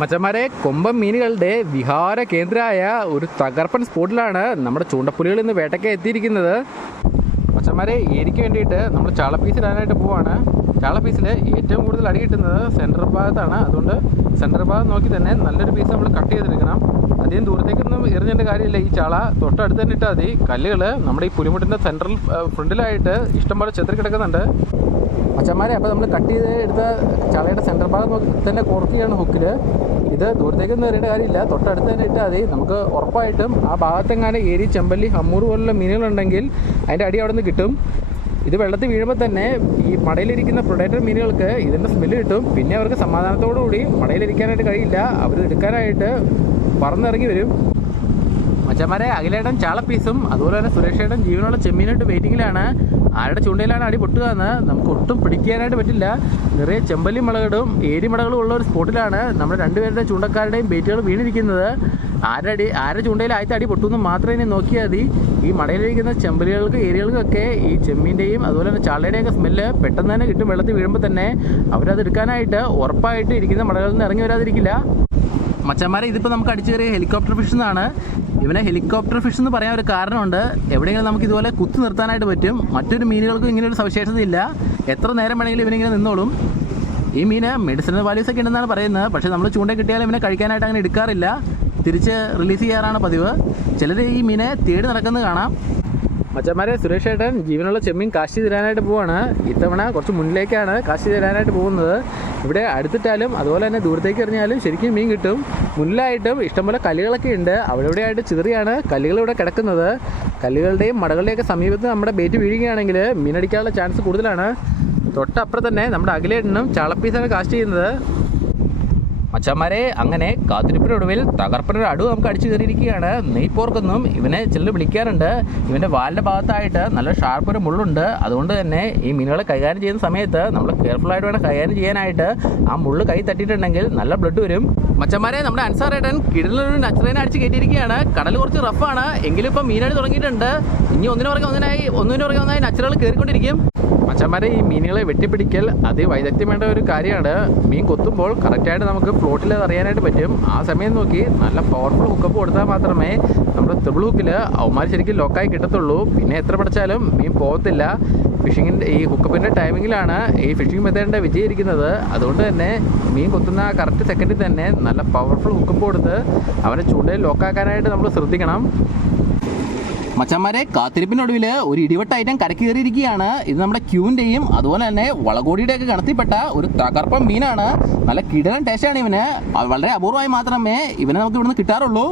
മച്ചന്മാരെ, കൊമ്പൻ മീനുകളുടെ വിഹാര കേന്ദ്രമായ ഒരു തകർപ്പൻ സ്പോട്ടിലാണ് നമ്മുടെ ചൂണ്ടപ്പുലികൾ ഇന്ന് വേട്ടയ്ക്ക് എത്തിയിരിക്കുന്നത്. മച്ചന്മാരെ, ഏരിക്ക് വേണ്ടിയിട്ട് നമ്മൾ ചാളപ്പീസ് ഇടാനായിട്ട് പോവാണ്. ചാളപ്പീസിൽ ഏറ്റവും കൂടുതൽ അടി കിട്ടുന്നത് സെൻറ്റർ ഭാഗത്താണ്. അതുകൊണ്ട് സെൻറ്റർ ഭാഗം നോക്കി തന്നെ നല്ലൊരു പീസ് നമ്മൾ കട്ട് ചെയ്തെടുക്കണം. അധികം ദൂരത്തേക്കൊന്നും എറിഞ്ഞേണ്ട കാര്യമില്ല. ഈ ചാള തൊട്ടടുത്ത് തന്നെ ഇട്ടാൽ മതി. കല്ലുകൾ നമ്മുടെ ഈ പുലിമുട്ടിൻ്റെ സെൻട്രൽ ഫ്രണ്ടിലായിട്ട് ഇഷ്ടംപോലെ ചെതറി കിടക്കുന്നുണ്ട്. മച്ചന്മാരെ, അപ്പോൾ നമ്മൾ കട്ട് ചെയ്ത് എടുത്ത ചാളയുടെ സെൻറ്റർ ഭാഗം നോക്കി തന്നെ കുറക്കുകയാണ് ഹുക്കിൽ. ഇത് ദൂരത്തേക്കൊന്നും എറിയേണ്ട കാര്യമില്ല, തൊട്ടടുത്ത് തന്നെ ഇട്ടാൽ മതി. നമുക്ക് ഉറപ്പായിട്ടും ആ ഭാഗത്തെങ്ങാനും ഏരി, ചെമ്പല്ലി, ഹമ്മൂർ പോലുള്ള മീനുകളുണ്ടെങ്കിൽ അതിൻ്റെ അടി അവിടെ നിന്ന് കിട്ടും. ഇത് വെള്ളത്തിൽ വീഴുമ്പോൾ തന്നെ ഈ മടയിലിരിക്കുന്ന പ്രൊഡേറ്റർ മീനുകൾക്ക് ഇതിൻ്റെ സ്മെല്ല് കിട്ടും. പിന്നെ അവർക്ക് സമാധാനത്തോടു കൂടി മടയിലിരിക്കാനായിട്ട് കഴിയില്ല. അവർ എടുക്കാനായിട്ട് പറന്നിറങ്ങി വരും. മച്ചന്മാരെ, അഖിലേട്ടൻ ചാളപ്പീസും അതുപോലെ തന്നെ സുരേഷേട്ടൻ ജീവനുള്ള ചെമ്മീനായിട്ട് വെയിറ്റിങ്ങിലാണ്. ആരുടെ ചൂണ്ടയിലാണ് അടി പൊട്ടുക എന്ന് നമുക്ക് ഒട്ടും പിടിക്കാനായിട്ട് പറ്റില്ല. നിറയെ ചെമ്പല്ലി മടകളും ഏരി മടകളും ഉള്ള ഒരു സ്പോട്ടിലാണ് നമ്മുടെ രണ്ടുപേരുടെ ചൂണ്ടക്കാരുടെയും ബേറ്റുകൾ വീണിരിക്കുന്നത്. ആരുടെ ചൂണ്ടയിൽ ആദ്യത്തെ അടി പൊട്ടുമെന്ന് മാത്രമേ ഇനി നോക്കിയാൽ മതി. ഈ മടയിലിരിക്കുന്ന ചെമ്പലികൾക്ക്, ഏരികൾക്കൊക്കെ ഈ ചെമ്മീൻ്റെയും അതുപോലെ തന്നെ ചാളയുടെയൊക്കെ സ്മെല്ല് പെട്ടെന്ന് തന്നെ കിട്ടും. വെള്ളത്തിൽ വീഴുമ്പോൾ തന്നെ അവരത് എടുക്കാനായിട്ട് ഉറപ്പായിട്ട് ഇരിക്കുന്ന മടകളിൽ നിന്ന് ഇറങ്ങി വരാതിരിക്കില്ല. മച്ചന്മാരെ, ഇതിപ്പോൾ നമുക്ക് അടിച്ചു കയറിയ ഹെലികോപ്റ്റർ ഫിഷ് എന്നാണ്. ഇവനെ ഹെലികോപ്റ്റർ ഫിഷ് എന്ന് പറയാൻ ഒരു കാരണമുണ്ട്. എവിടെയെങ്കിലും നമുക്ക് ഇതുപോലെ കുത്തി നിർത്താനായിട്ട് പറ്റും. മറ്റൊരു മീനുകൾക്കും ഇങ്ങനെ ഒരു സവിശേഷതയില്ല. എത്ര നേരം വേണമെങ്കിലും ഇവനിങ്ങനെ നിന്നോളും. ഈ മീന് മെഡിസിനൽ വാല്യൂസ് ഒക്കെ ഉണ്ടെന്നാണ് പറയുന്നത്. പക്ഷേ നമ്മൾ ചൂണ്ട കിട്ടിയാലും ഇവനെ കഴിക്കാനായിട്ട് അങ്ങനെ എടുക്കാറില്ല. തിരിച്ച് റിലീസ് ചെയ്യാറാണ് പതിവ്. ചിലർ ഈ മീനെ തേടി നടക്കുന്നത് കാണാം. മച്ചന്മാരെ, സുരേഷ് ഏട്ടൻ ജീവനുള്ള ചെമ്മീൻ കാശി തരാനായിട്ട് പോവാണ്. ഇത്തവണ കുറച്ച് മുന്നിലേക്കാണ് കാശി തരാനായിട്ട് പോകുന്നത്. ഇവിടെ അടുത്തിട്ടാലും അതുപോലെ തന്നെ ദൂരത്തേക്ക് എറിഞ്ഞാലും ശരിക്കും മീൻ കിട്ടും. മുന്നിലായിട്ടും ഇഷ്ടംപോലെ കല്ലുകളൊക്കെ ഉണ്ട്. അവിടെ ഇവിടെയായിട്ട് ചിതറിയാണ് കല്ലുകൾ ഇവിടെ കിടക്കുന്നത്. കല്ലുകളുടെയും മടകളുടെയൊക്കെ സമീപത്ത് നമ്മുടെ ബേറ്റ് വീഴുകയാണെങ്കിൽ മീനടിക്കാനുള്ള ചാൻസ് കൂടുതലാണ്. തൊട്ടപ്പുറം തന്നെ നമ്മുടെ അഖിലേട്ടനും ചാളപ്പീസാണ് കാസ്റ്റ് ചെയ്യുന്നത്. മച്ചന്മാരെ, അങ്ങനെ കാത്തിരിപ്പിനൊടുവിൽ തകർപ്പനൊരു അടുവ് നമുക്ക് അടിച്ചു കയറിയിരിക്കുകയാണ്. നെയ്പ്പോർക്കൊന്നും ഇവനെ ചിലർ വിളിക്കാറുണ്ട്. ഇവൻ്റെ വാലിൻ്റെ ഭാഗത്തായിട്ട് നല്ല ഷാർപ്പൊരു മുള്ളുണ്ട്. അതുകൊണ്ട് തന്നെ ഈ മീനുകളെ കൈകാര്യം ചെയ്യുന്ന സമയത്ത് നമ്മൾ കെയർഫുള്ളായിട്ട് വേണം കൈകാര്യം ചെയ്യാനായിട്ട്. ആ മുള്ള് കൈ തട്ടിയിട്ടുണ്ടെങ്കിൽ നല്ല ബ്ലഡ് വരും. മച്ചന്മാരെ, നമ്മുടെ അൻസാറേട്ടൻ കിടലൊരു നച്ചറേനെ അടിച്ച് കയറ്റിയിരിക്കുകയാണ്. കടൽ കുറച്ച് റഫാണ്, എങ്കിലും ഇപ്പം മീനടി തുടങ്ങിയിട്ടുണ്ട്. ഇനി ഒന്നിനു പുറകെ ഒന്നായി നച്ചറകൾ കയറിക്കൊണ്ടിരിക്കും. മച്ചന്മാരെ, ഈ മീനുകളെ വെട്ടിപ്പിടിക്കൽ അത് വൈദഗ്ധ്യം വേണ്ട ഒരു കാര്യമാണ്. മീൻ കൊത്തുമ്പോൾ കറക്റ്റായിട്ട് നമുക്ക് ഫ്ലോട്ടിൽ അത് അറിയാനായിട്ട് പറ്റും. ആ സമയം നോക്കി നല്ല പവർഫുൾ ഹുക്കപ്പ് കൊടുത്താൽ മാത്രമേ നമ്മുടെ ത്രിബിൾ ഹുക്കിൽ അവന്മാർ ശരിക്കും ലോക്കായി കിട്ടത്തുള്ളൂ. പിന്നെ എത്ര പഠിച്ചാലും മീൻ പോകത്തില്ല. ഫിഷിങ്ങിൻ്റെ ഈ ഹുക്കപ്പിൻ്റെ ടൈമിങ്ങിലാണ് ഈ ഫിഷിംഗ് മെത്തേഡിൻ്റെ വിജയിരിക്കുന്നത്. അതുകൊണ്ട് തന്നെ മീൻ കൊത്തുന്ന കറക്റ്റ് സെക്കൻഡിൽ തന്നെ നല്ല പവർഫുൾ ഹുക്കപ്പ് കൊടുത്ത് അവനെ ചൂണ്ടയിൽ ലോക്കാക്കാനായിട്ട് നമ്മൾ ശ്രദ്ധിക്കണം. മച്ചന്മാരെ, കാത്തിരിപ്പിനൊടുവിൽ ഒരു ഇടിവെട്ട ഐറ്റം കരക്ക് കയറിയിരിക്കുകയാണ്. ഇത് നമ്മുടെ ക്യൂവിൻ്റെയും അതുപോലെ തന്നെ വളകോടിയുടെയൊക്കെ ഗണത്തിൽപ്പെട്ട ഒരു തകർപ്പൻ മീനാണ്. നല്ല കിടലൻ ടേസ്റ്റാണ് ഇവന്. വളരെ അപൂർവമായി മാത്രമേ ഇവനെ നമുക്ക് ഇവിടുന്ന് കിട്ടാറുള്ളൂ.